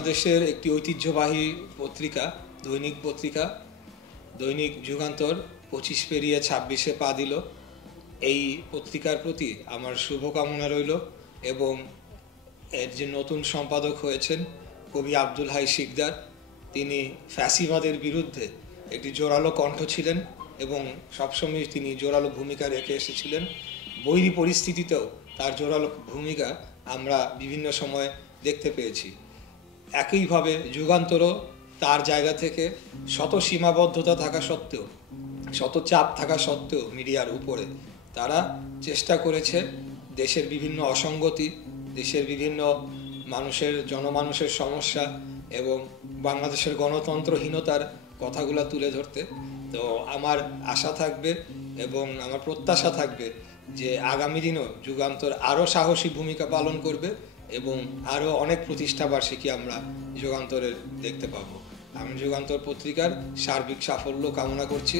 বাংলাদেশের একটি ঐতিহ্যবাহী পত্রিকা, দৈনিক পত্রিকা, দৈনিক যুগান্তর 25 পেরিয়ে 26-এ পা দিল। এই পত্রিকার প্রতি আমার শুভকামনা রইল এবং এর যে নতুন সম্পাদক হয়েছেন কবি আব্দুল হাই শিকদার, তিনি ফ্যাসিবাদের বিরুদ্ধে একটি জোরালো কণ্ঠ ছিলেন এবং সবসময় তিনি জোরালো ভূমিকা রেখে এসেছিলেন। বৈরী পরিস্থিতিতেও তার জোরালো ভূমিকা আমরা বিভিন্ন সময় দেখতে পেয়েছি। একইভাবে যুগান্তরও তার জায়গা থেকে শত সীমাবদ্ধতা থাকা সত্ত্বেও, শত চাপ থাকা সত্ত্বেও মিডিয়ার উপরে তারা চেষ্টা করেছে দেশের বিভিন্ন অসঙ্গতি, দেশের বিভিন্ন জনমানুষের সমস্যা এবং বাংলাদেশের গণতন্ত্রহীনতার কথাগুলো তুলে ধরতে। তো আমার আশা থাকবে এবং আমার প্রত্যাশা থাকবে যে আগামী দিনও যুগান্তর আরও সাহসী ভূমিকা পালন করবে এবং আরও অনেক প্রতিষ্ঠাবার্ষিকী আমরা যুগান্তরের দেখতে পাবো। আমি যুগান্তর পত্রিকার সার্বিক সাফল্য কামনা করছি।